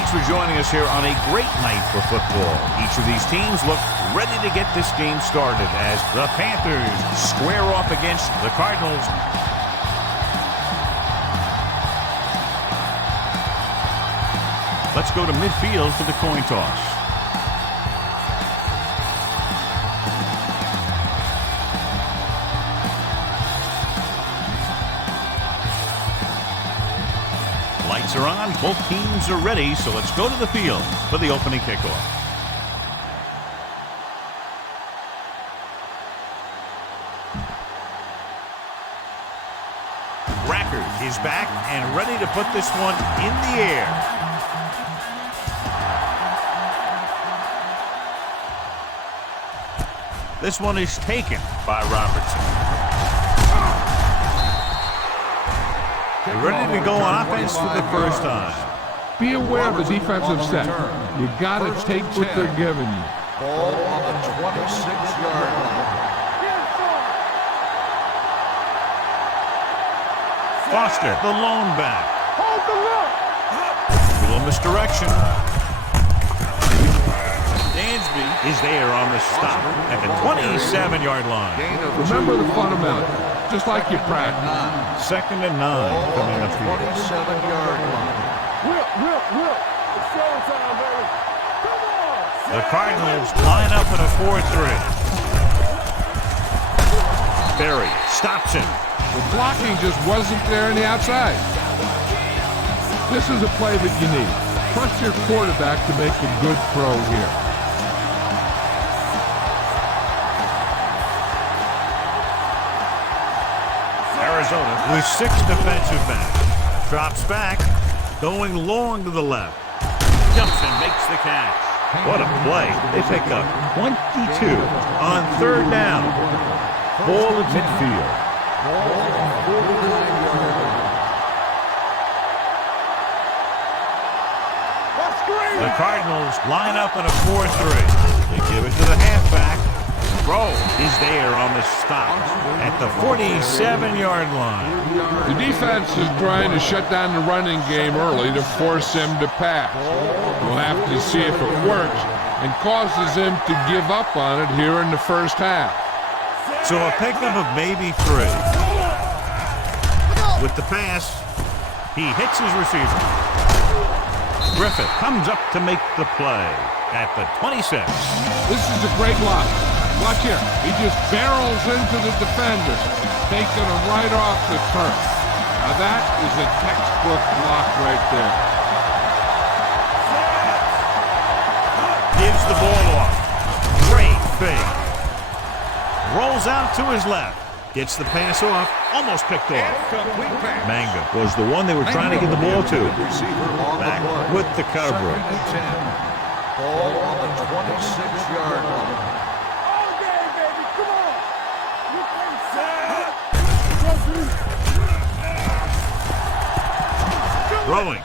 Thanks for joining us here on a great night for football. Each of these teams look ready to get this game started as the Panthers square off against the Cardinals. Let's go to midfield for the coin toss. Lights are on, both teams are ready, so let's go to the field for the opening kickoff. Rackard is back and ready to put this one in the air. This one is taken by Robertson. Ready to go on offense for the first time. Be aware of the defensive set. You got to take what they're giving you. Ball on the 26-yard line. Foster, the lone back. Hold the look. A little misdirection. Dansby is there on the stop at the 27-yard line. Remember the fundamentals, just like you practice. 2nd and 9 coming up here. 27-yard line. Will. It's showtime, baby. Come on. The Cardinals line up in a 4-3. Berry stops him. The blocking just wasn't there on the outside. This is a play that you need. Trust your quarterback to make a good throw here. Arizona with 6 defensive backs. Drops back, going long to the left. Jumps and makes the catch. What a play. They pick up 22 on 3rd down. Ball at midfield. The Cardinals line up in a 4-3. They give it to the halfback. Throw is there on the stop at the 47-yard line. The defense is trying to shut down the running game early to force him to pass. We'll have to see if it works and causes him to give up on it here in the first half. So a pickup of maybe 3. With the pass, he hits his receiver. Griffith comes up to make the play at the 26. This is a great block. Watch here. He just barrels into the defender, taking him right off the turf. Now that is a textbook block right there. Gives the ball off. Great fake. Rolls out to his left. Gets the pass off. Almost picked off. Manga was the one they were trying to get the ball to. Back with the coverage. Ball on the 26-yard line. Throwing.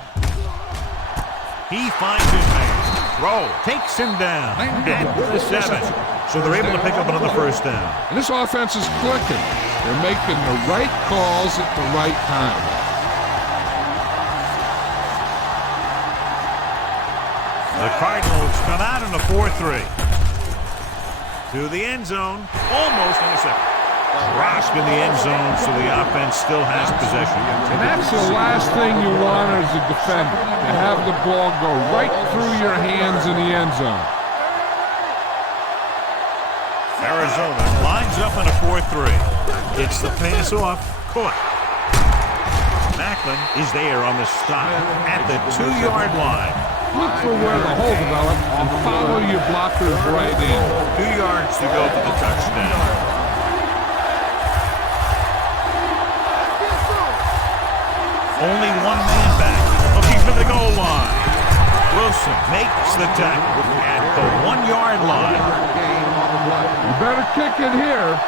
He finds his man. Throw. Takes him down at the 7. So they're able to pick up another first down. And this offense is clicking. They're making the right calls at the right time. The Cardinals come out in a 4-3. To the end zone. Almost intercepted. Crossed in the end zone, so the offense still has possession. And that's the last thing you want as a defender, to have the ball go right through your hands in the end zone. Arizona lines up in a 4-3. Gets the pass off. Caught. Macklin is there on the stop at the 2-yard line. Look for where the hole develops and follow your blockers right in. 2 yards to go for the touchdown. Only one man back, looking for the goal line. Wilson makes the tackle at the 1-yard line. You better kick it here.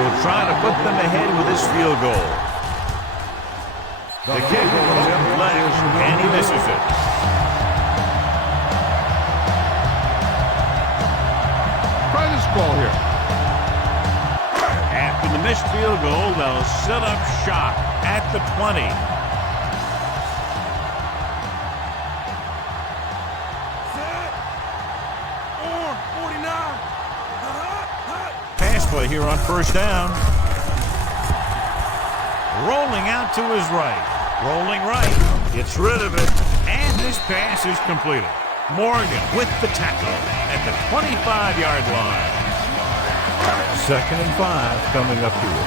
Will try to put them ahead with this field goal. The kick goes up left, and he misses it. Try this ball here. At on the missed field goal, they'll set up shop at the 20. Pass play here on first down. Rolling out to his right. Rolling right. Gets rid of it. And this pass is completed. Morgan with the tackle at the 25-yard line. 2nd and 5 coming up here.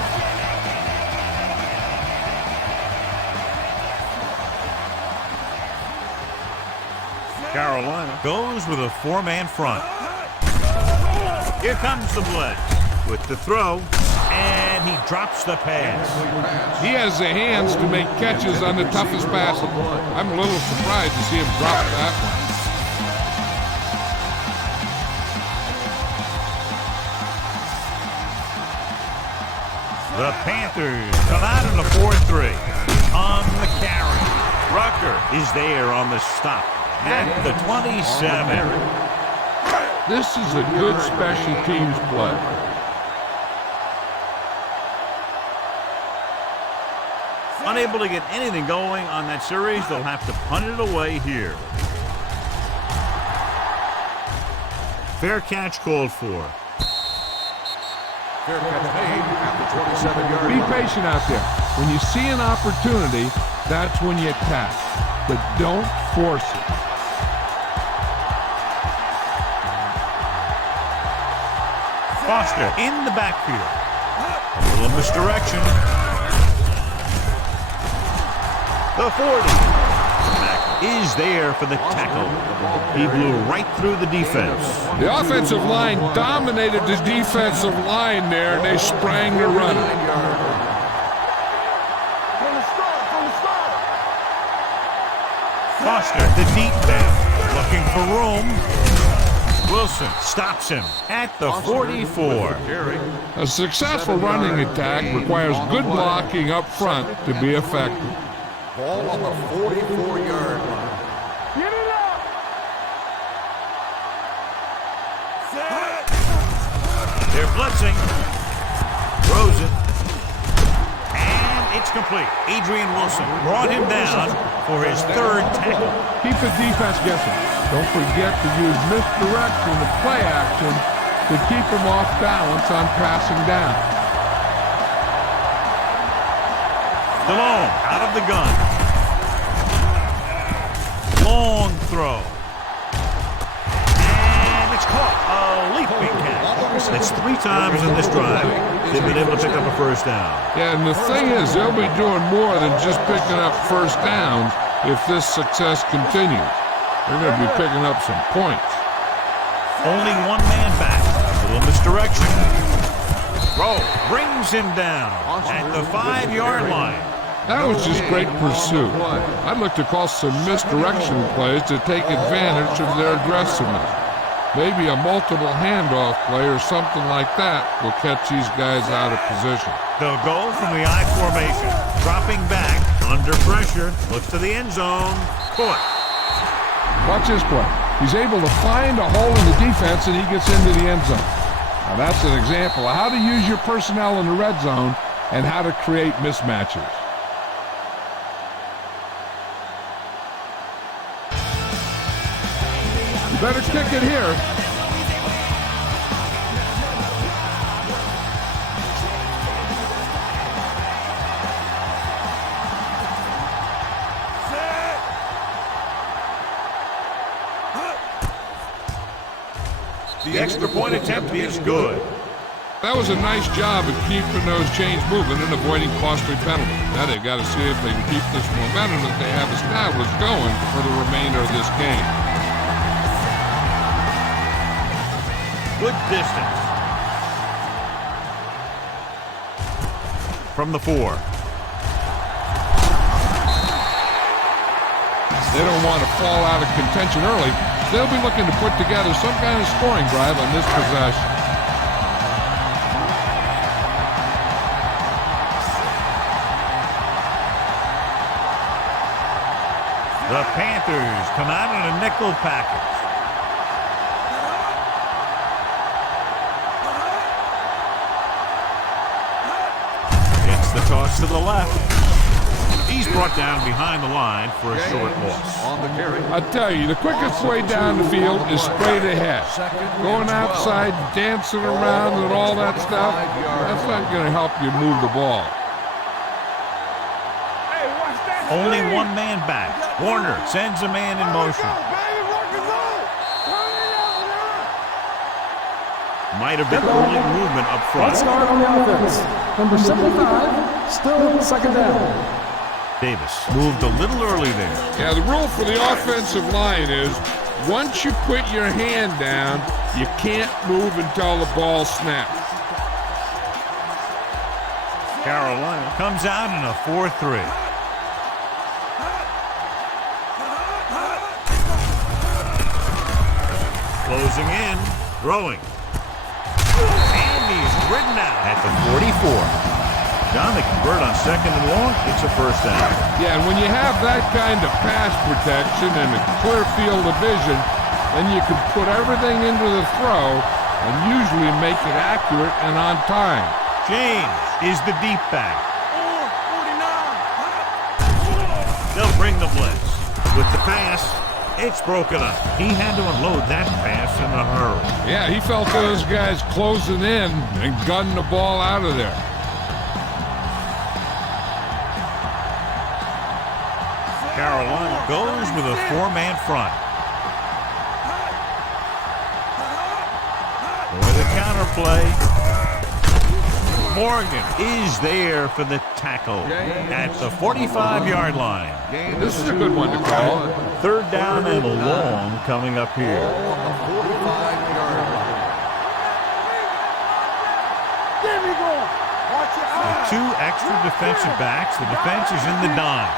Carolina goes with a 4-man front. Here comes the blitz with the throw, and he drops the pass. He has the hands to make catches on the toughest passes. I'm a little surprised to see him drop that one. The Panthers come out in a 4-3 on the carry. Rucker is there on the stop at the 27. This is a good special teams play. Unable to get anything going on that series, they'll have to punt it away here. Fair catch called for. Fair catch made at the 27-yard Be line. patient out there. When you see an opportunity, that's when you attack. But don't force it. Foster in the backfield. A little misdirection. The 40. Mack is there for the tackle. He blew right through the defense. The offensive line dominated the defensive line there, and they sprang to run it. Foster, the deep man, looking for room. Wilson stops him at the 44. A successful running attack requires good blocking up front to be effective. Ball on the 44-yard line. They're blitzing. Throws it. And it's complete. Adrian Wilson brought him down for his 3rd tackle. Keep the defense guessing. Don't forget to use misdirection of play action to keep them off balance on passing down. Stallone out of the gun. Long throw. And it's caught. A leaping catch. That's 3 times in this drive they've been able to pick up a first down. Yeah, and the thing is, they'll be doing more than just picking up first downs if this success continues. They're going to be picking up some points. Only 1 man back. A little misdirection. Throw brings him down at the 5-yard line. That was just great pursuit. I'd look to call some misdirection plays to take advantage of their aggressiveness. Maybe a multiple handoff play or something like that will catch these guys out of position. They'll go from the I formation, dropping back under pressure, looks to the end zone, caught. Watch this play. He's able to find a hole in the defense and he gets into the end zone. Now that's an example of how to use your personnel in the red zone and how to create mismatches. You better kick it here. The extra point attempt is good. That was a nice job of keeping those chains moving and avoiding costly penalties. Now they've got to see if they can keep this momentum that they have established going for the remainder of this game. Good distance. From the 4. They don't want to fall out of contention early. They'll be looking to put together some kind of scoring drive on this possession. The Panthers come out in a nickel package. toss to the left. He's brought down behind the line for a short loss. On the carry. I tell you, the quickest way down the field is straight ahead. Going outside, dancing around and all that stuff, that's not going to help you move the ball. Only one man back. Warner sends a man in motion. Might have been early movement up front. Let's start on the offense. Number 75, still second down. Davis moved a little early there. Yeah, the rule for the offensive line is once you put your hand down, you can't move until the ball snaps. Carolina comes out in a 4-3. Closing in, throwing. And he's ridden out at the 44. John, they convert on second and long. It's a first down. Yeah, and when you have that kind of pass protection and a clear field of vision, then you can put everything into the throw and usually make it accurate and on time. James is the deep back. They'll bring the blitz. With the pass, it's broken up. He had to unload that pass in a hurry. Yeah, he felt those guys closing in and gunning the ball out of there. Carolina goes with a four-man front. With a counter play. Morgan is there for the tackle at the 45-yard line. This is a good one to call. Third down and long coming up here. 45-yard line. With two extra defensive backs, the defense is in the dime.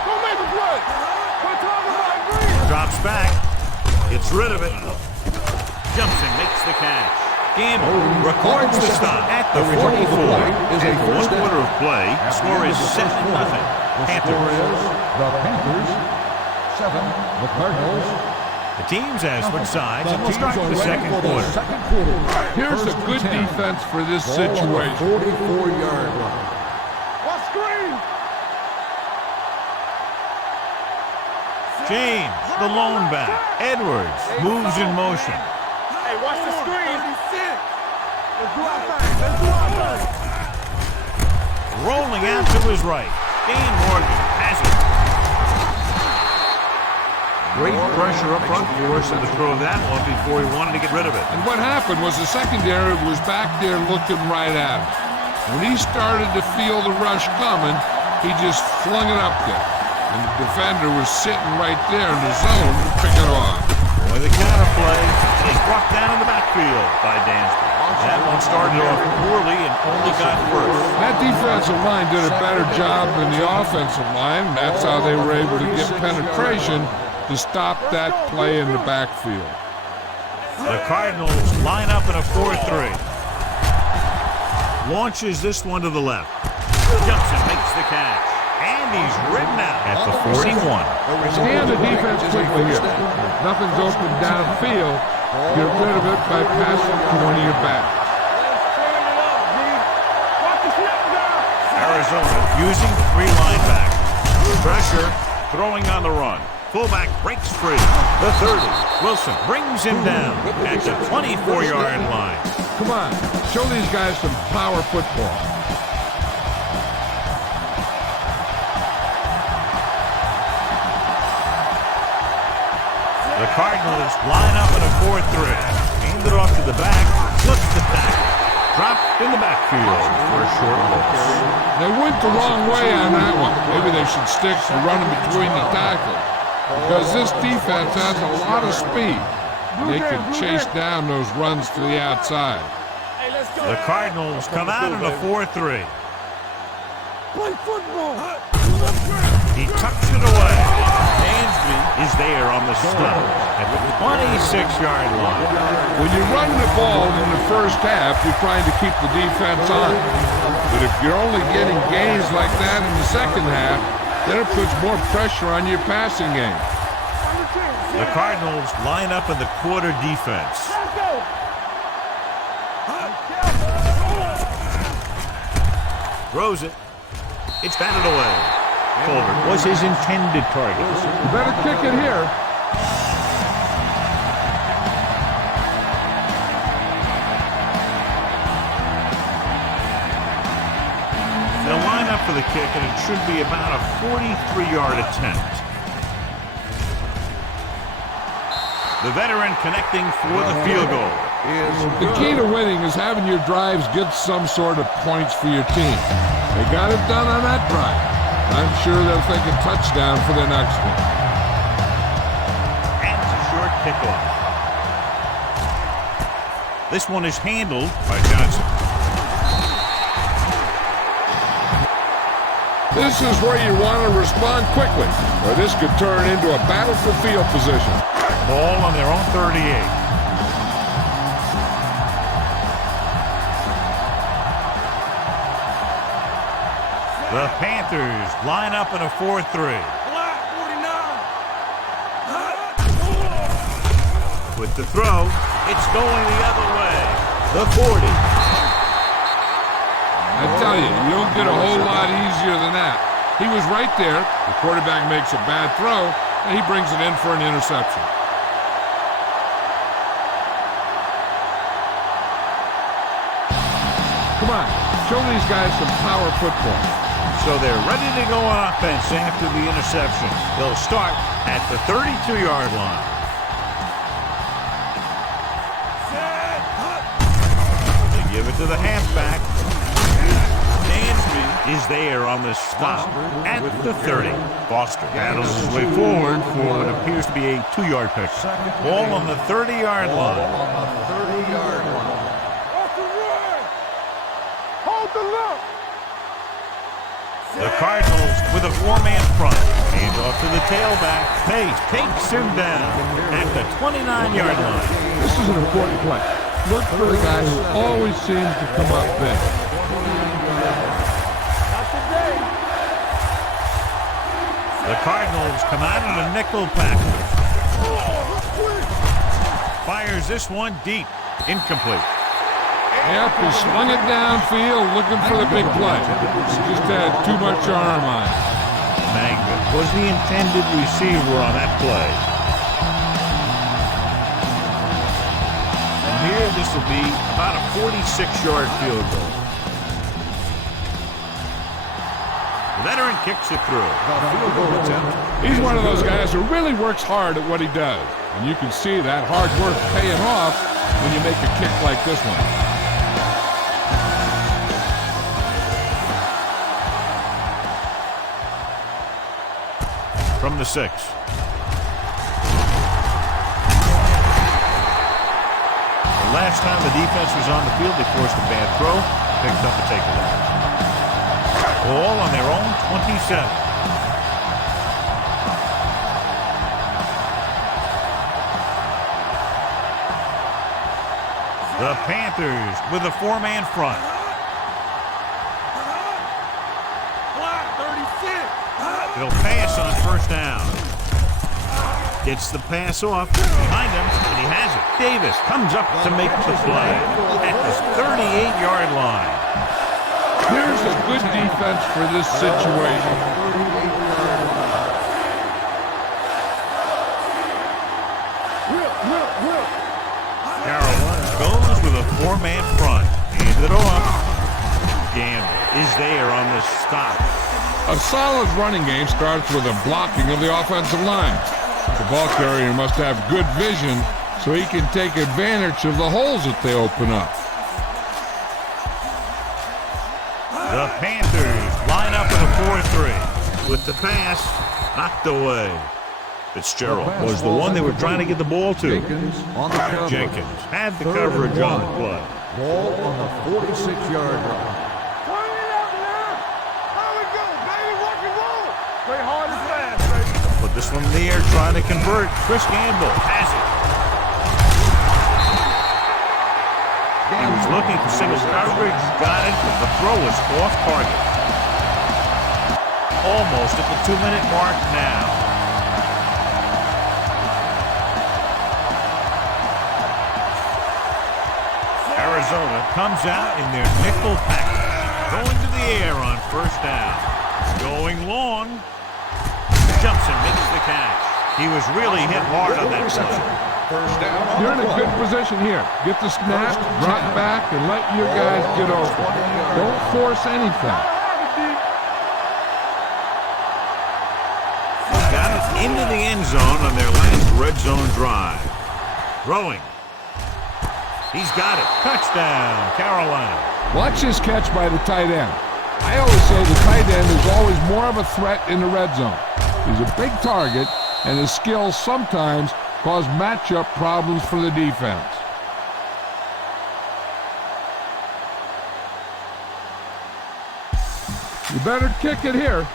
Drops back, gets rid of it, jumps and makes the catch. Gamble records the stop at the 44. After one quarter of play, the score is 7-0. Panthers. The Panthers, 7. The Cardinals. The teams have switched sides and will start the second quarter. Here's a good defense for this situation. 44-yard line. James, the lone back. Edwards moves in motion. Hey, watch the screen. Rolling out to his right. Dane Morgan has it. Great pressure up front for us to throw that one before he wanted to get rid of it. And what happened was the secondary was back there looking right at him. When he started to feel the rush coming, he just flung it up there. And the defender was sitting right there in the zone to pick it off. With a counter play, he's brought down in the backfield by Dansby. That one started off poorly and only got first. That defensive line did a better job than the offensive line. And that's how they were able to get penetration to stop that play in the backfield. The Cardinals line up in a 4-3. Launches this one to the left. Jumps and makes the catch. And he's ridden out at the 41. Scan the defense quickly here. Nothing's open downfield. Get rid of it by passing to one of your backs. Arizona using three linebackers. Pressure, throwing on the run. Fullback breaks free. The 30. Wilson brings him down at the 24-yard line. Come on, show these guys some power football. The Cardinals line up in a 4-3. Aimed it off to the back, flips the tackle. Dropped in the backfield for a short loss. They went the wrong way on that one. Maybe they should stick to running between the tackles. Because this defense has a lot of speed. They can chase down those runs to the outside. The Cardinals come out in a 4-3. He tucks it away. Dansby is there on the stop at the 26-yard line. When you run the ball in the first half, you're trying to keep the defense on. But if you're only getting gains like that in the second half, then it puts more pressure on your passing game. The Cardinals line up in the quarter defense. Throws it. It's batted away. Culver was his intended target. You better kick it here. They'll line up for the kick, and it should be about a 43-yard attempt. The veteran connecting for the field goal. The key to winning is having your drives get some sort of points for your team. They got it done on that drive. I'm sure they'll think a touchdown for the next one. And it's a short kickoff. This one is handled by Johnson. This is where you want to respond quickly, or this could turn into a battle for field position. Ball on their own 38. The Panthers line up in a 4-3. With the throw, it's going the other way. The 40. I tell you, you don't get a whole lot easier than that. He was right there. The quarterback makes a bad throw, and he brings it in for an interception. Come on, show these guys some power football. So they're ready to go on offense after the interception. They'll start at the 32-yard line. They give it to the halfback. Dansby is there on the stop at the 30. Foster battles his way forward for what appears to be a 2-yard pick. Ball on the 30-yard line. The Cardinals with a 4-man front. Hands off to the tailback. Pace takes him down at the 29-yard line. This is an important play. Look for the guy who always seems to come up big. The Cardinals come out in a nickel package. Fires this one deep. Incomplete. Yep, he slung it downfield looking for the big play. He just had too much arm on it. Manga was the intended receiver on that play. And here this will be about a 46-yard field goal. The veteran kicks it through. He's one of those guys who really works hard at what he does. And you can see that hard work paying off when you make a kick like this one. From the 6. The last time the defense was on the field, they forced a bad throw, picked up a takeaway. All on their own 27. The Panthers with a 4-man front. They'll pass on first down. Gets the pass off behind him, and he has it. Davis comes up to make the play at the 38-yard line. Here's a good defense for this situation. Carolina goes with a 4-man front. Hands it off. Gamble is there on the stop. A solid running game starts with a blocking of the offensive line. The ball carrier must have good vision so he can take advantage of the holes that they open up. The Panthers line up in a 4-3 with the pass knocked away. Fitzgerald was the one they were trying to get the ball to. Jenkins had the coverage on the play. Ball on the 46-yard line. Put this one in the air, trying to convert. Chris Gamble has it. He was looking for single coverage, got it, but the throw was off target. Almost at the 2-minute mark now. Arizona comes out in their nickel package, going to the air on first down. Going long. Jumps and makes the catch. He was really hit hard on that play. First down. You're in a good position here. Get the snap, drop back, and let your guys get over. Don't force anything. Got it into the end zone on their last red zone drive. Throwing. He's got it. Touchdown, Carolina. Watch this catch by the tight end. I always say the tight end is always more of a threat in the red zone. He's a big target, and his skills sometimes cause matchup problems for the defense. You better kick it here.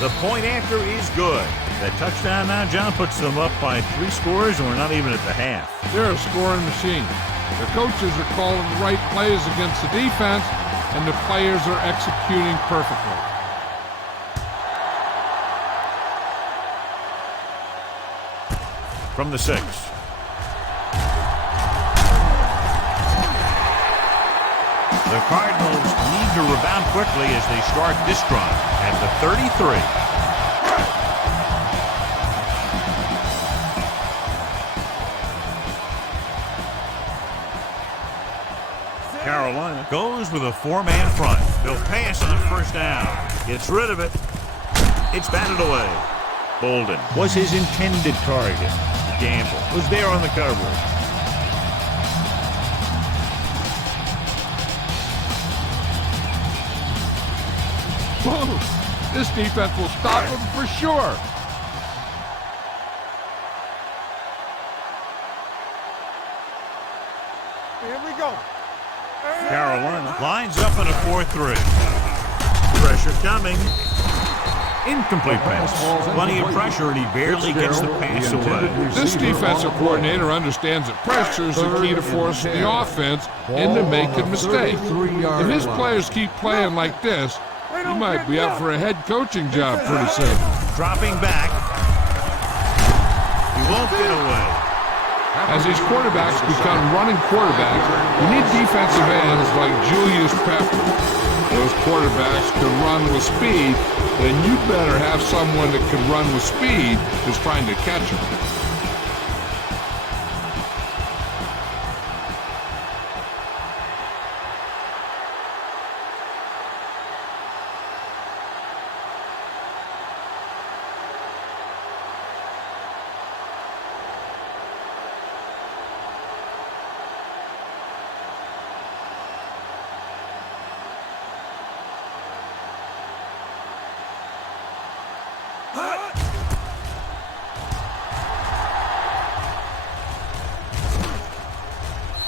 The point after is good. That touchdown now, John, puts them up by 3 scores, and we're not even at the half. They're a scoring machine. The coaches are calling the right plays against the defense, and the players are executing perfectly. From the 6. The Cardinals need to rebound quickly as they start this drive at the 33. Carolina goes with a 4-man front. They'll pass on first down. Gets rid of it. It's batted away. Bolden was his intended target. Gamble was there on the coverage. Whoa, this defense will stop him for sure. Here we go. Carolina lines up in a 4-3. Pressure coming. Incomplete pass. Plenty of pressure, and he barely gets the pass away. This defensive coordinator understands that pressure is the key to forcing the offense into making mistakes. If his players keep playing like this, he might be up for a head coaching job pretty soon. Dropping back. He won't get away. As these quarterbacks become running quarterbacks, you need defensive ends like Julius Pepper. Those quarterbacks can run with speed, then you better have someone that can run with speed who's trying to catch him.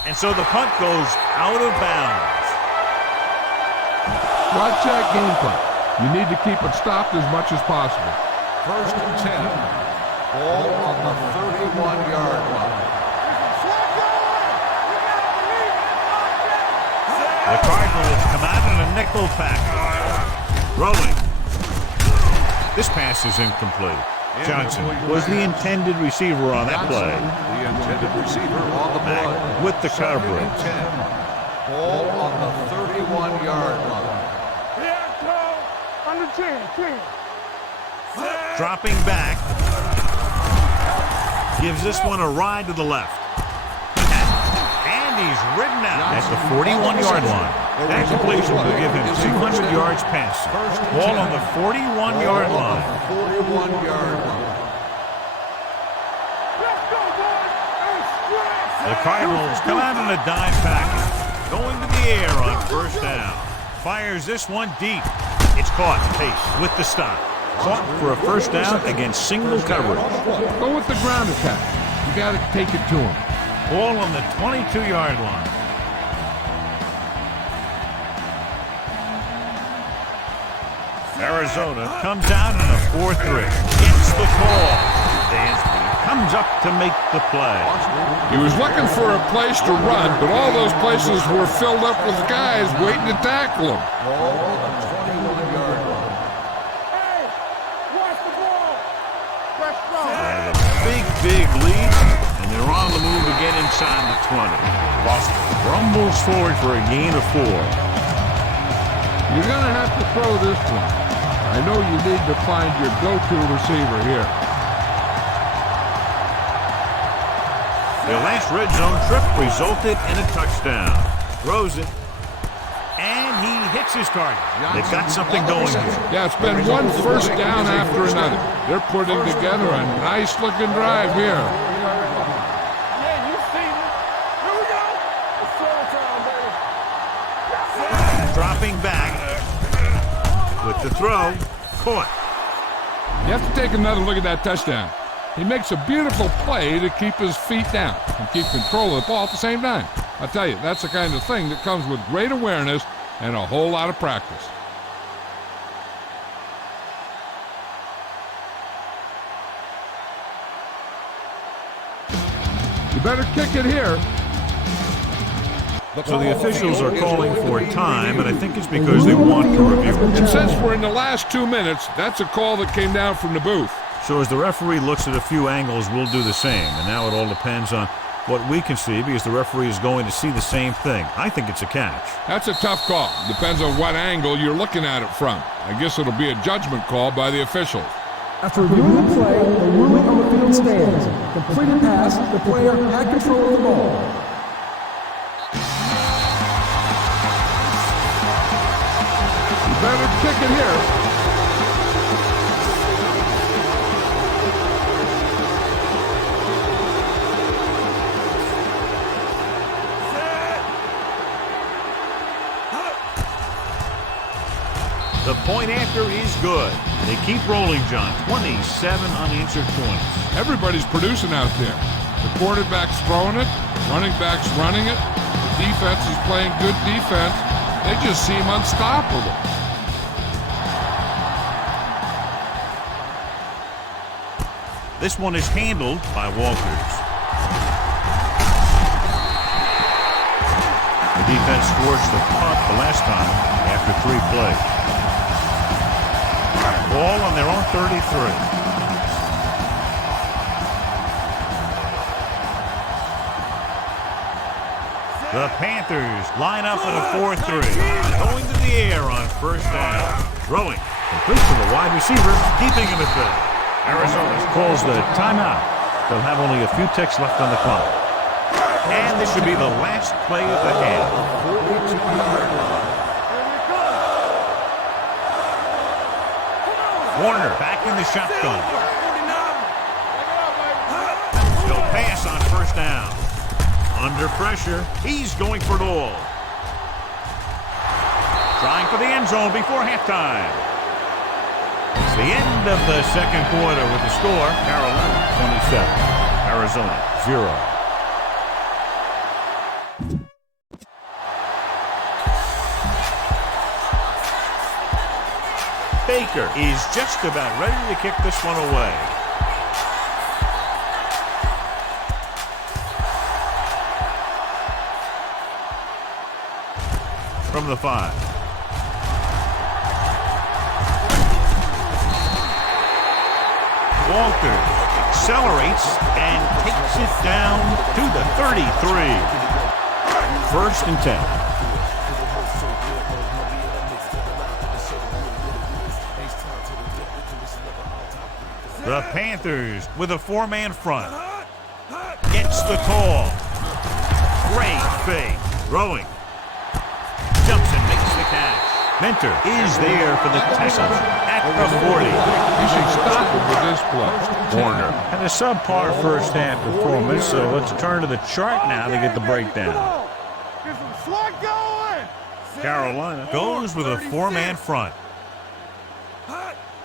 And so the punt goes out of bounds. Watch that game plan. You need to keep it stopped as much as possible. First and 10. Ball on the 31-yard line. The Cardinals come out in a nickel package. Rolling. This pass is incomplete. Johnson was the intended receiver on that play. The intended receiver on the play. With the coverage. 10. Ball on the 31-yard line. Under 10. Dropping back. Gives this one a ride to the left. And he's ridden out at the 41-yard line. That completion will give him 200 yards passing. Ball on the 41-yard line. 41-yard line. The Cardinals come out in a dime package. Going to the air on first down. Fires this one deep. It's caught. Pace with the stop. Caught for a first down against single coverage. Go with the ground attack. You got to take it to him. Ball on the 22-yard line. Arizona comes out in a 4-3. Gets the call. Dansby comes up to make the play. He was looking for a place to run, but all those places were filled up with guys waiting to tackle him. Ball on the 21-yard line. big lead, and they're on the move to get inside the 20. Boston rumbles forward for a gain of 4. You're going to have to throw this one. I know you need to find your go-to receiver here. Their last red zone trip resulted in a touchdown. Throws it. And he hits his target. They've got something going here. Yeah, it's been one first down after another. They're putting together a nice-looking drive here. Yeah, you see me. Here we go. It's slow time, baby. Dropping back with the throw. Caught. You have to take another look at that touchdown. He makes a beautiful play to keep his feet down and keep control of the ball at the same time. I tell you, that's the kind of thing that comes with great awareness and a whole lot of practice. You better kick it here. So the officials are calling for time, and I think it's because they want to review it. And since we're in the last 2 minutes, that's a call that came down from the booth. So as the referee looks at a few angles, we'll do the same. And now it all depends on what we can see, because the referee is going to see the same thing. I think it's a catch. That's a tough call. Depends on what angle you're looking at it from. I guess it'll be a judgment call by the officials. After reviewing the play, the ruling on the field stands. Completed pass, the player had control of the ball. You better kick it here. The point after is good. They keep rolling, John. 27 unanswered points. Everybody's producing out there. The quarterback's throwing it, running back's running it, the defense is playing good defense. They just seem unstoppable. This one is handled by Walters. The defense forced the punt the last time after 3 plays. Ball on their own 33. The Panthers line up in a 4-3. Going to the air on first down. Throwing. Complete to the wide receiver, keeping him at bay. Arizona calls the timeout. They'll have only a few ticks left on the clock. And this should be the last play of the half. Warner back in the shotgun. He'll pass on first down. Under pressure, he's going for it all. Trying for the end zone before halftime. It's the end of the second quarter with the score, Carolina 27, Arizona 0. Baker is just about ready to kick this one away. From the 5. Walters accelerates and takes it down to the 33. First and 10. The Panthers with a 4-man front. Gets the call. Great fake. Throwing. Jumps and makes the catch. Mentor is there for the tackle at the 40. You should stop him with this play. Warner had a subpar first half performance, so let's turn to the chart now to get the breakdown. Get some swag going. Carolina goes with a 4-man front.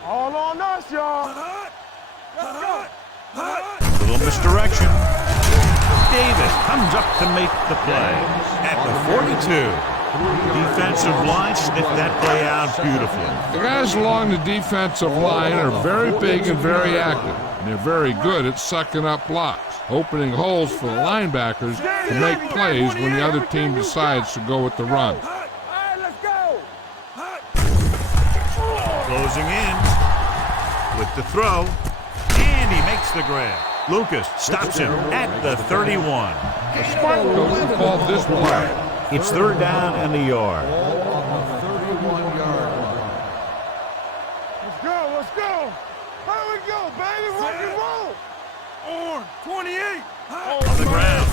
All on us, y'all. Little misdirection. Davis comes up to make the play at the 42. Defensive line sniffed that play out beautifully. The guys along the defensive line are very big and very active, and they're very good at sucking up blocks, opening holes for the linebackers to make plays when the other team decides to go with the run. All right, let's go. Closing in with the throw, and he makes the grab. Lucas stops him at the 31. A smart coach called this play. It's third down and a yard. Ball on the 31-yard line. Let's go, let's go. Here we go, baby. Rock and roll. On 28. On the ground.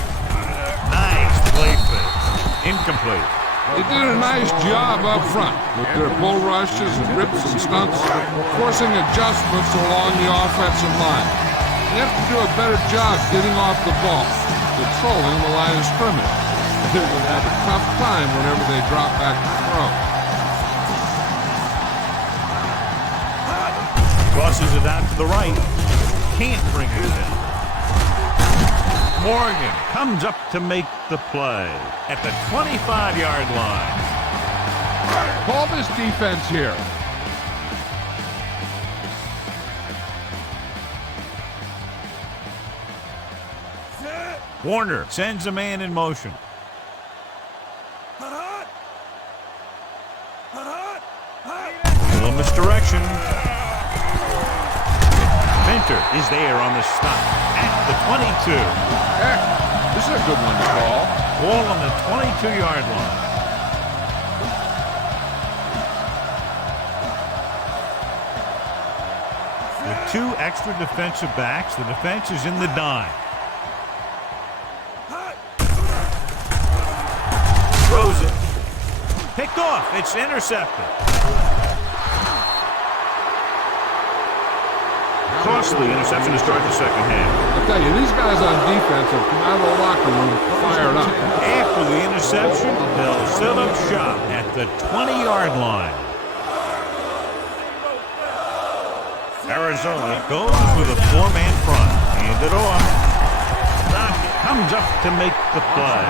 Nice play fake. Incomplete. They did a nice job up front with their bull rushes and rips and stunts, forcing adjustments along the offensive line. They have to do a better job getting off the ball, controlling the line of scrimmage. They will have a tough time whenever they drop back to throw. Crosses it out to the right. Can't bring it in. Morgan comes up to make the play at the 25-yard line. Call this defense here. Warner sends a man in motion. A little misdirection. Venter is there on the stop at the 22. Heck, this is a good one to call. Ball on the 22-yard line. With two extra defensive backs, the defense is in the dime. Throws it. Picked off. It's intercepted. Costly interception to start the second half. I'll tell you, these guys on defense have come out of the locker room fired up. After the interception, they'll set up shop at the 20-yard line. Arizona goes with a four-man front. Hand it off. Dockett comes up to make the play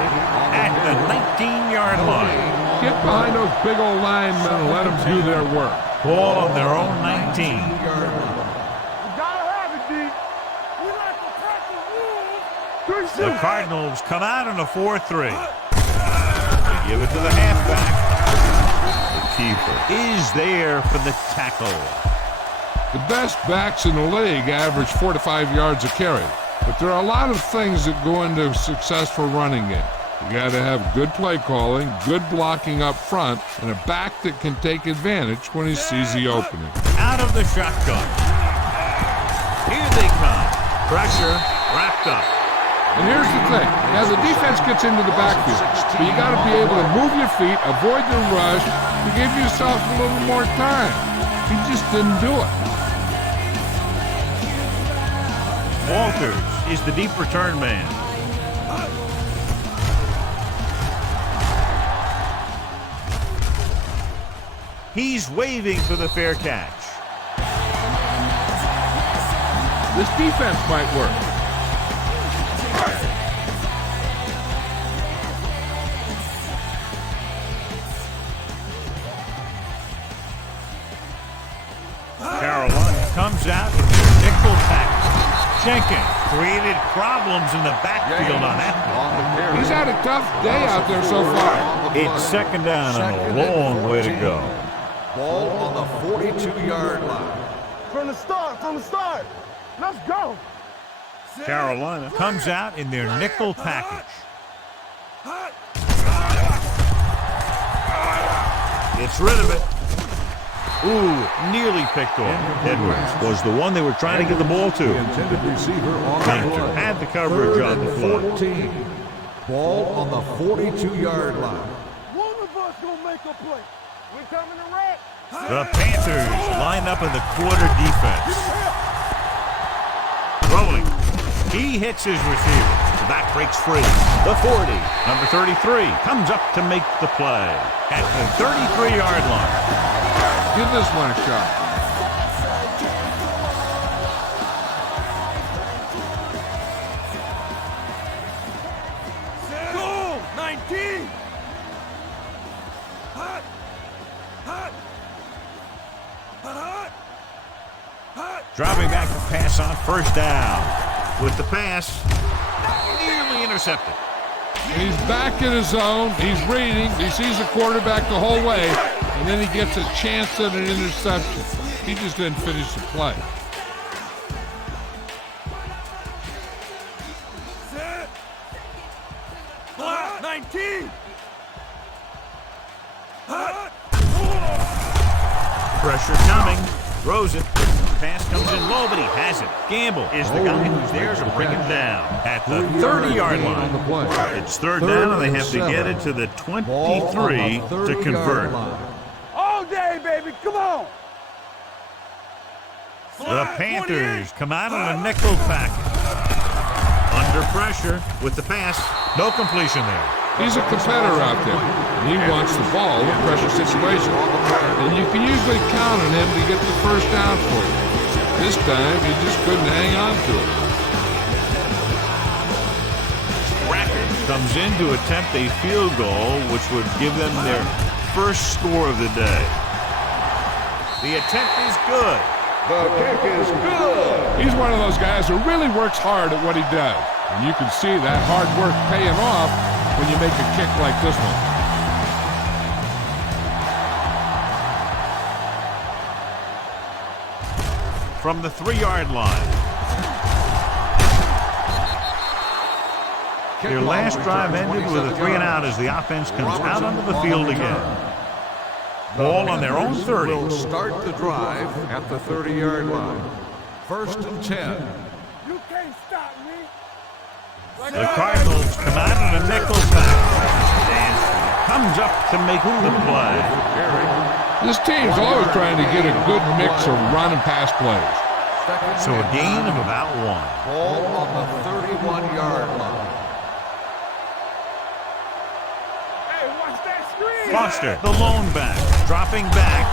at the 19-yard line. Get behind those big old linemen and let them do their work. Ball on their own 19. The Cardinals come out in a 4-3. They give it to the halfback. The keeper is there for the tackle. The best backs in the league average 4 to 5 yards a carry. But there are a lot of things that go into a successful running game. You got to have good play calling, good blocking up front, and a back that can take advantage when he sees the opening. Out of the shotgun. Here they come. Pressure wrapped up. And here's the thing. Now, the defense gets into the backfield, but you got to be able to move your feet, avoid the rush, to give yourself a little more time. He just didn't do it. Walters is the deep return man. He's waving for the fair catch. This defense might work. Carolina comes out with their nickel package. Jenkins created problems in the backfield on that one. He's had a tough day out there so far. It's second down and a long way to go. Ball on the 42-yard line. From the start. Let's go. Carolina comes out in their nickel package. Gets rid of it. Ooh, nearly picked off. Edwards was the one they were trying to get the ball to. The intended receiver on the Venter play. had the coverage on the fly. 14. Ball on the 42-yard line. One of us gonna make a play. We coming to wreck. The Panthers line up in the quarter defense. Rolling. He hits his receiver. The back breaks free. The 40. Number 33 comes up to make the play at the 33-yard line. Give this one a shot. Go! 19! Hot! Dropping back to pass on first down. With the pass, nearly intercepted. He's back in his zone. He's reading. He sees the quarterback the whole way, and then he gets a chance at an interception. He just didn't finish the play. Pressure coming. Throws it. Pass comes in low, but he has it. Gamble is the guy who's there to bring him down at the 30-yard line. It's third down, and they have to get it to the 23 to convert. All day, baby. Come on. The Panthers come out on a nickel package. Under pressure with the pass. No completion there. He's a competitor out there, and he wants the ball in pressure situations. And you can usually count on him to get the first down for you. This time, he just couldn't hang on to it. Rackard comes in to attempt a field goal, which would give them their first score of the day. The attempt is good. The kick is good. He's one of those guys who really works hard at what he does. And you can see that hard work paying off when you make a kick like this one. From the 3-yard line. Their last drive ended with a 3-and-out as the offense comes out onto the field again. Ball on their own 30. Will start the drive at the 30-yard line. First and 10. You can't stop me. The Cardinals come out in a nickel pack. And comes up to make the play. This team's always trying to get a good mix of run and pass plays. So a gain of about 1. Ball on the 31-yard line. Hey, watch that screen. Foster, the lone back, dropping back.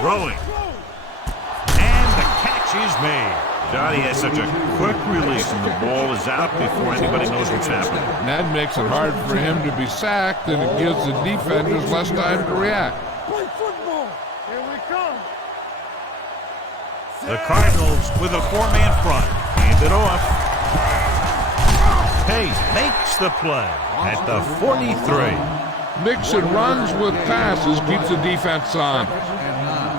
Throwing. And the catch is made. Johnny has such a quick release, and the ball is out before anybody knows what's happening. And that makes it hard for him to be sacked, and it gives the defenders less time to react. Play football. Here we come. The Cardinals with a 4-man front. Hand it off. Pace makes the play at the 43. Mixing runs with passes keeps the defense on.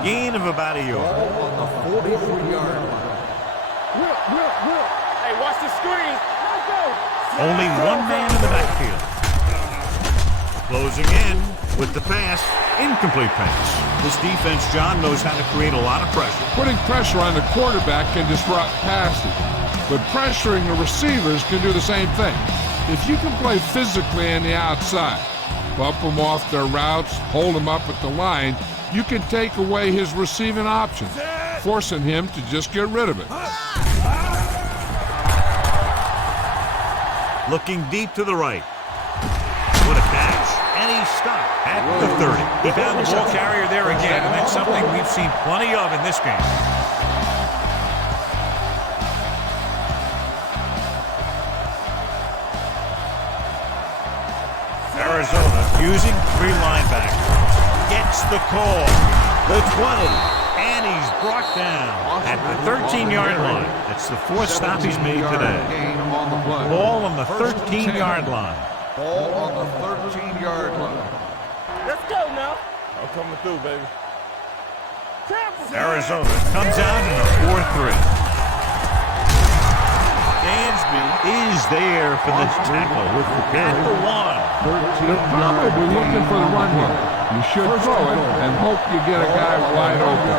Gain of about a yard. On the 43-yard line. Hey, watch the screen. Let's go. Only one man in the backfield. Closing in with the pass. Incomplete pass. This defense, John, knows how to create a lot of pressure. Putting pressure on the quarterback can disrupt passes, but pressuring the receivers can do the same thing. If you can play physically on the outside, bump them off their routes, hold them up at the line, you can take away his receiving options, forcing him to just get rid of it. Looking deep to the right. What a catch. And he stopped at the 30. He found the ball carrier there again, and that's something we've seen plenty of in this game. Arizona using 3 linebackers. Gets the call. The 20. And he's brought down at the 13-yard line. That's the 4th stop he's made today. Gain on the play. Ball on the 13-yard line. Ball on the 13-yard line. Let's go now. I'm coming through, baby. Arizona comes out in a 4-3. Dansby is there for the tackle at the 1. They're probably looking for the run here. You should throw it and hope you get a guy wide open.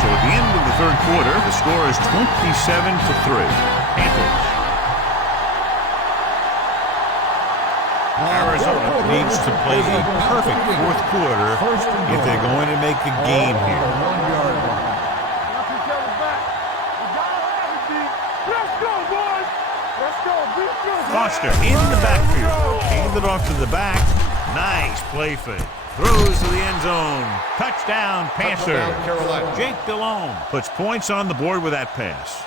So at the end of the third quarter, the score is 27-3. Panthers. Arizona needs to play a perfect fourth quarter if they're going to make a game here. Foster in the backfield. Handed off to the back. Nice play fake. Throws to the end zone. Touchdown, Panthers. Carolina. Jake DeLone puts points on the board with that pass.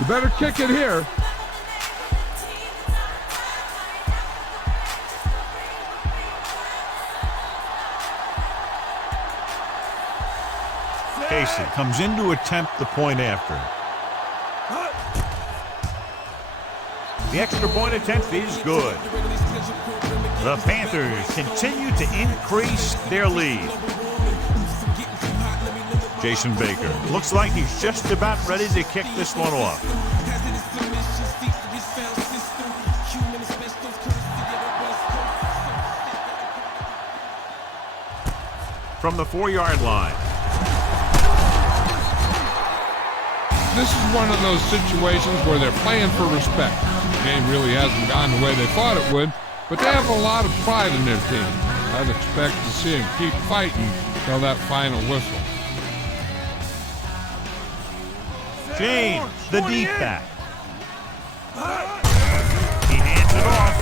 You better kick it here. Casey comes in to attempt the point after. The extra point attempt is good. The Panthers continue to increase their lead. Jason Baker looks like he's just about ready to kick this one off. From the 4-yard line. This is one of those situations where they're playing for respect. The game really hasn't gone the way they thought it would, but they have a lot of pride in their team. I'd expect to see them keep fighting till that final whistle. James, the deep back. He hands it off.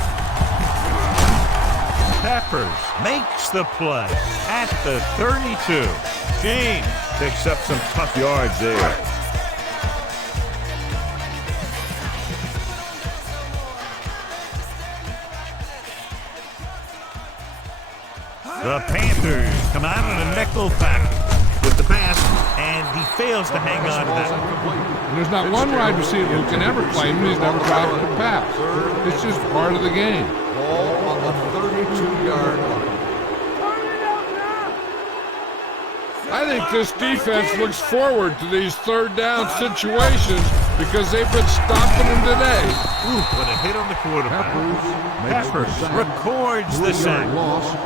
Peppers makes the play at the 32. James picks up some tough yards there. The Panthers come out in a nickel pack with the pass, and he fails to hang on to that. And there's not one wide receiver who can ever claim he's never dropped a pass. It's just part of the game. Ball on the 32-yard line. I think this defense looks forward to these third down situations because they've been stopping them today. Ooh, what a hit on the quarterback. Peppers records the sack.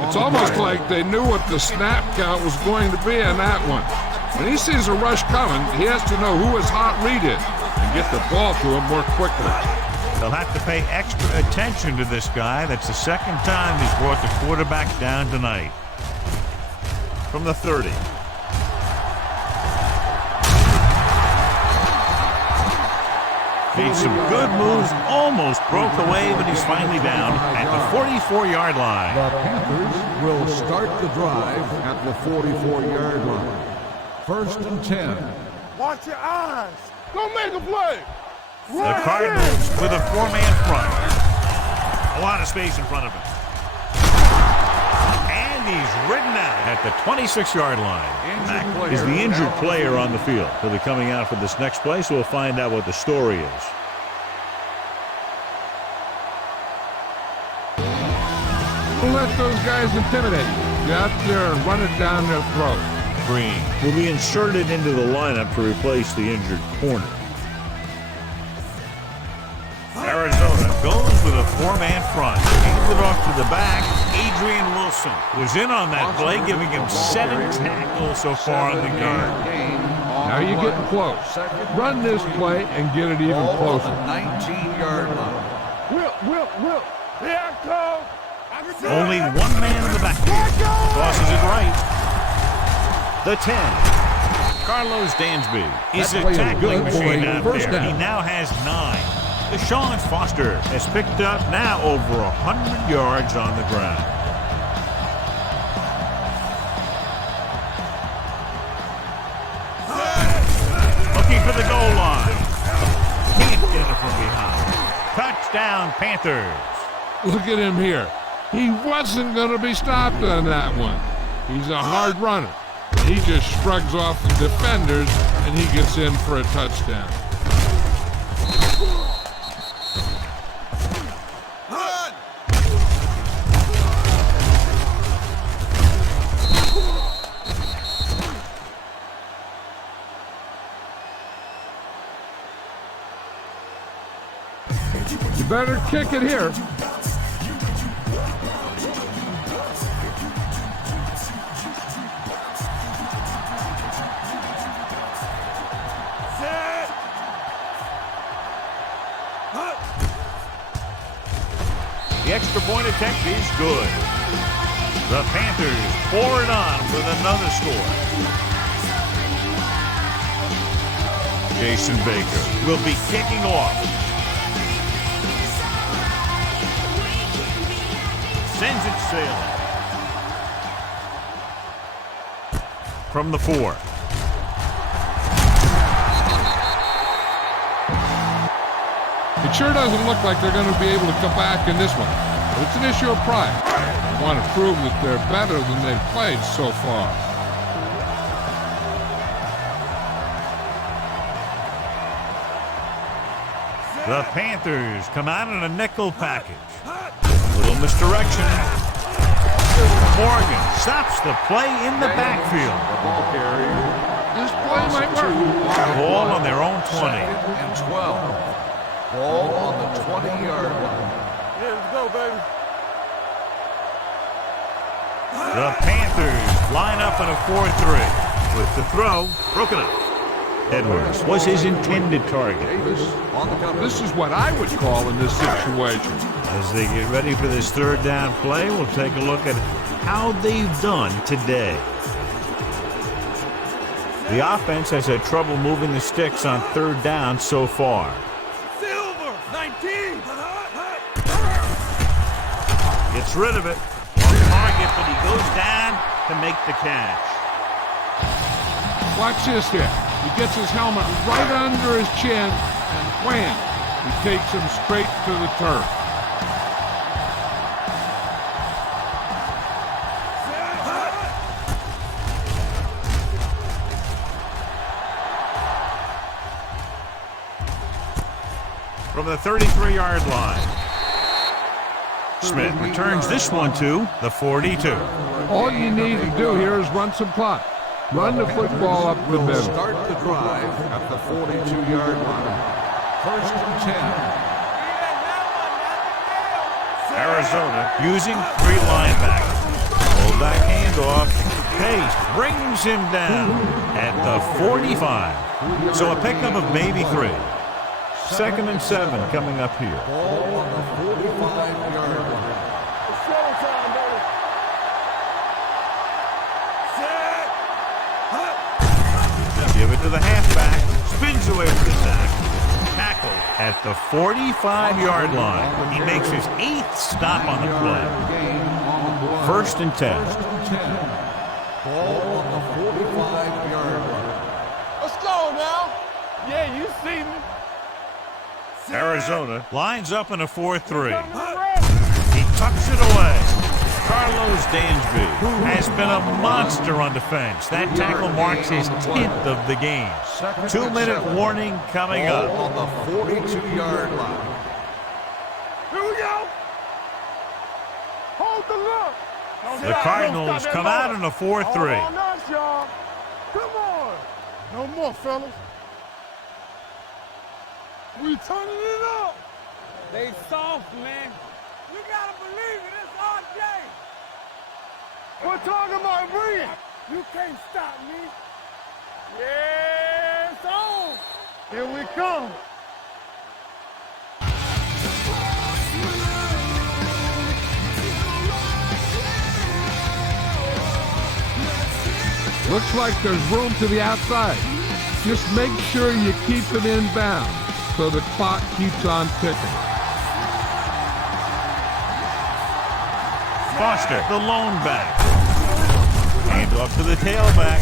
It's almost like they knew what the snap count was going to be on that one. When he sees a rush coming, he has to know who his hot read is and get the ball to him more quickly. They'll have to pay extra attention to this guy. That's the second time he's brought the quarterback down tonight. From the 30. Made some good moves, almost broke away, but he's finally down at the 44-yard line. The Panthers will start the drive at the 44-yard line. 1st and 10. Watch your eyes. Don't make a play. The Cardinals with a 4-man front. A lot of space in front of him. And he's ridden out at the 26-yard line. Mack is the injured player on the field. He'll be coming out for this next play, so we'll find out what the story is. Don't let those guys intimidate you. Get out there and run it down their throat. Green will be inserted into the lineup to replace the injured corner. Arizona goes with a 4-man front. Hands it off to the back. Adrian Wilson was in on that play, giving him 7 tackles so far in the game. Now you're getting close. Run this play and get it even closer. 19-yard line. Will. Here I come. Only one man in the backfield. Tosses it right. The 10. Carlos Dansby is a tackling machine out there. He now has 9. Deshaun Foster has picked up now over 100 yards on the ground. Looking for the goal line. Can't get it from behind. Touchdown, Panthers. Look at him here. He wasn't going to be stopped on that one. He's a hard runner. He just shrugs off the defenders, and he gets in for a touchdown. You better kick it here. The extra point attempt is good. The Panthers pour it on with another score. Jason Baker will be kicking off. Sends it sailing. From the 4. It sure doesn't look like they're going to be able to come back in this one. But it's an issue of pride. They want to prove that they're better than they've played so far. The Panthers come out in a nickel package. Little misdirection. Morgan stops the play in the backfield. The ball carrier This play might work. Ball on their own 20. Second and 12. Ball on the 20-yard line. Yeah, let's go, baby. The Panthers line up in a 4-3. With the throw, broken up. Edwards was his intended target. Davis on the cover. This is what I would call in this situation. As they get ready for this third down play, we'll take a look at how they've done today. The offense has had trouble moving the sticks on third down so far. Silver, 19. Gets rid of it. On target, but he goes down to make the catch. Watch this here. He gets his helmet right under his chin, and wham! He takes him straight to the turf. From the 33-yard line. Smith returns this one to the 42. All you need to do here is run some clock. Run the football up the Will middle. start the drive at the 42-yard line. First and 10. Arizona using 3 linebackers. Hold that handoff. Pace brings him down at the 45. So a pickup of maybe 3. Second and 7 coming up here. Ball on the 45-yard line. It's showtime, baby. Set. Give it to the halfback. Spins away from the sack. Tackle at the 45-yard line. He makes his 8th stop on the play. Gain on the play. First and 10. First and 10. Ball on the 45-yard line. Let's go now. Yeah, you see me. Arizona lines up in a 4-3. Come to the rest. He tucks it away. Carlos Dansby has been a monster on defense. That tackle marks his 10th of the game. 2-minute warning coming Ball up. on the 42-yard line. Here we go. Hold the look. The Cardinals come out in a 4-3. Hold on us, y'all. Come on. No more, fellas. We turning it up. They soft, man. We gotta believe it. It's our day. We're talking about breathing. You can't stop me. Yeah, it's on. Here we come. Looks like there's room to the outside. Just make sure you keep it inbound so the clock keeps on ticking. Foster, the lone back. Hand off to the tailback.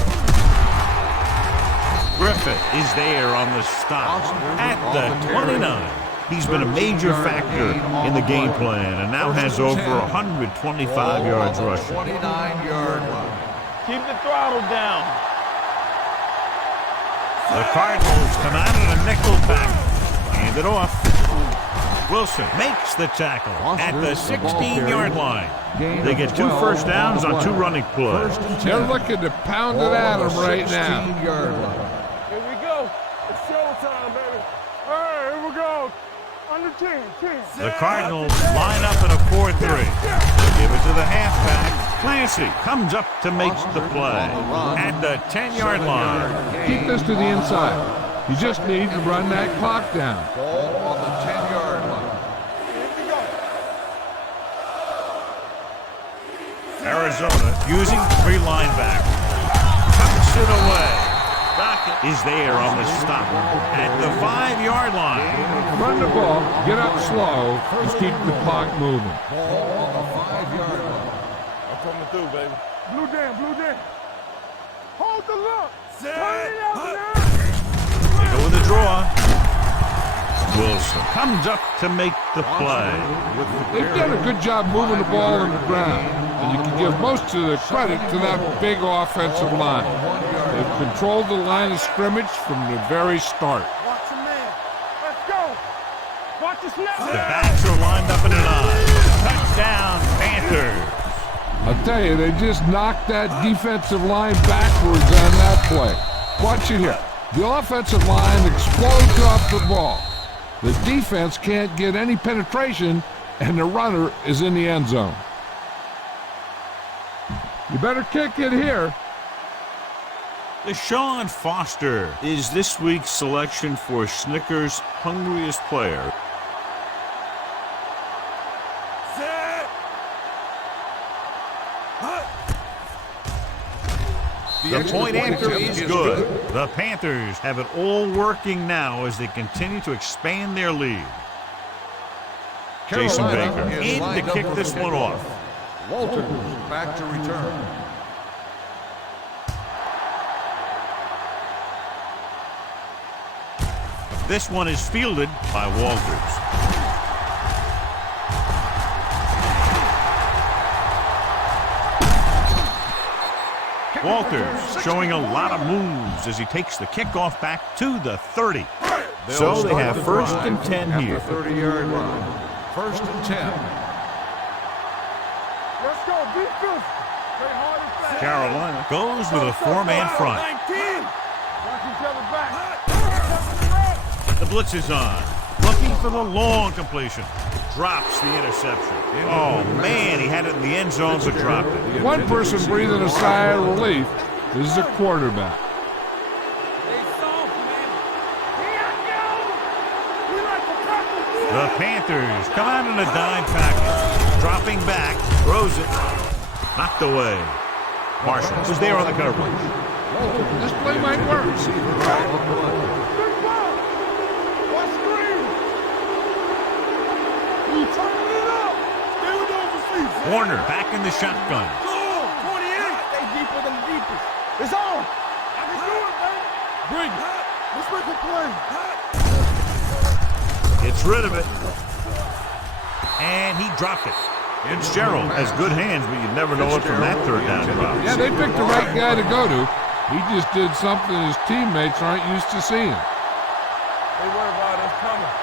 Griffith is there on the stop at the 29. He's been a major factor in the game plan and now has over 125 yards rushing. 29-yard line. Keep the throttle down. The Cardinals come out in a nickel pack. Hand it off. Wilson makes the tackle at the 16-yard line. They get 2 first downs on 2 running plays. They're looking to pound it at him right now. 16-yard line. Here we go. It's showtime, baby. All right, here we go. Under 10. The Cardinals line up in a 4-3. Give it to the halfback. Clancy comes up to make the play at the 10-yard line. Keep this to the inside. You just need to run that clock down. Ball on the 10-yard line. Arizona using 3 linebackers. Tucks it away. Dockett is there on the stop at the 5-yard line. Run the ball, get up slow, and keep the clock moving. Ball on the 5-yard line. I'm coming through, baby. Blue down. Hold the look. Turn it up now. They go in the draw. Wilson comes up to make the play. They've done a good job moving the ball on the ground, and you can give most of the credit to that big offensive line. They've controlled the line of scrimmage from the very start. Watch the man. Let's go. Watch the snap. The backs are lined up in an eye. Touchdown, Panthers. I'll tell you, they just knocked that defensive line backwards on that play. Watch it here. The offensive line explodes off the ball. The defense can't get any penetration, and the runner is in the end zone. You better kick it here. Deshaun Foster is this week's selection for Snickers' hungriest player. The point after is good. The Panthers have it all working now as they continue to expand their lead. Jason Baker in to kick this one off. Walters back to return. This one is fielded by Walters. Walters showing a lot of moves as he takes the kickoff back to the 30. So they have first and 10 here. At the 30-yard line. First and 10. Let's go, be physical. Play hard and fast. Carolina goes with a four-man front. 19. Watch each other back. The blitz is on. Looking for the long completion. Drops the interception. Oh, man, he had it in the end zone but dropped it. One person breathing a sigh of relief is the quarterback. The Panthers come out in a dime package. Dropping back, throws it. Knocked away. Marshall was there on the coverage. This play might work. Warner back in the shotgun. 28. Stay deeper than the deepest. It's on. I can do it, baby. Bring it. Let's make a play. Gets rid of it. And he dropped it. Fitzgerald has good hands, but you never know it from that third down drop. Yeah, they picked the right guy to go to. He just did something his teammates aren't used to seeing. They worry about us coming.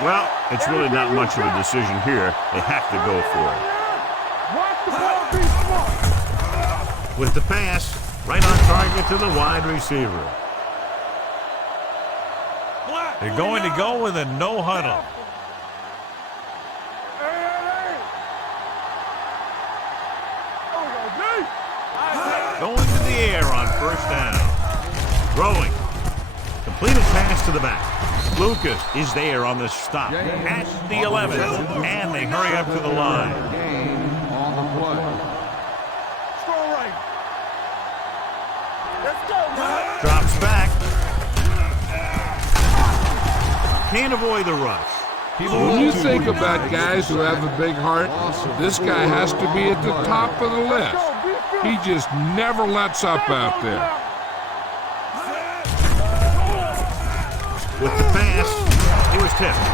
Well, it's really not much of a decision here. They have to go for it. Watch the ball be smart. With the pass, right on target to the wide receiver. They're going to go with a no huddle. Going to the air on first down. Throwing. Completed pass to the back. Lucas is there on the stop at the 11, and they hurry up to the line. Gain on the play. Scroll right. Let's go, man. Drops back. Can't avoid the rush. When you think about guys who have a big heart, this guy has to be at the top of the list. He just never lets up out there. With the pass, he was tipped.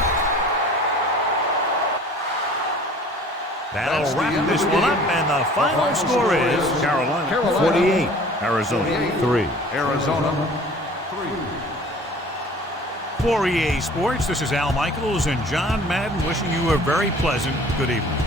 That'll wrap this one up, and the final score is Carolina 48, Arizona 3. Arizona 3. For EA Sports, this is Al Michaels and John Madden wishing you a very pleasant good evening.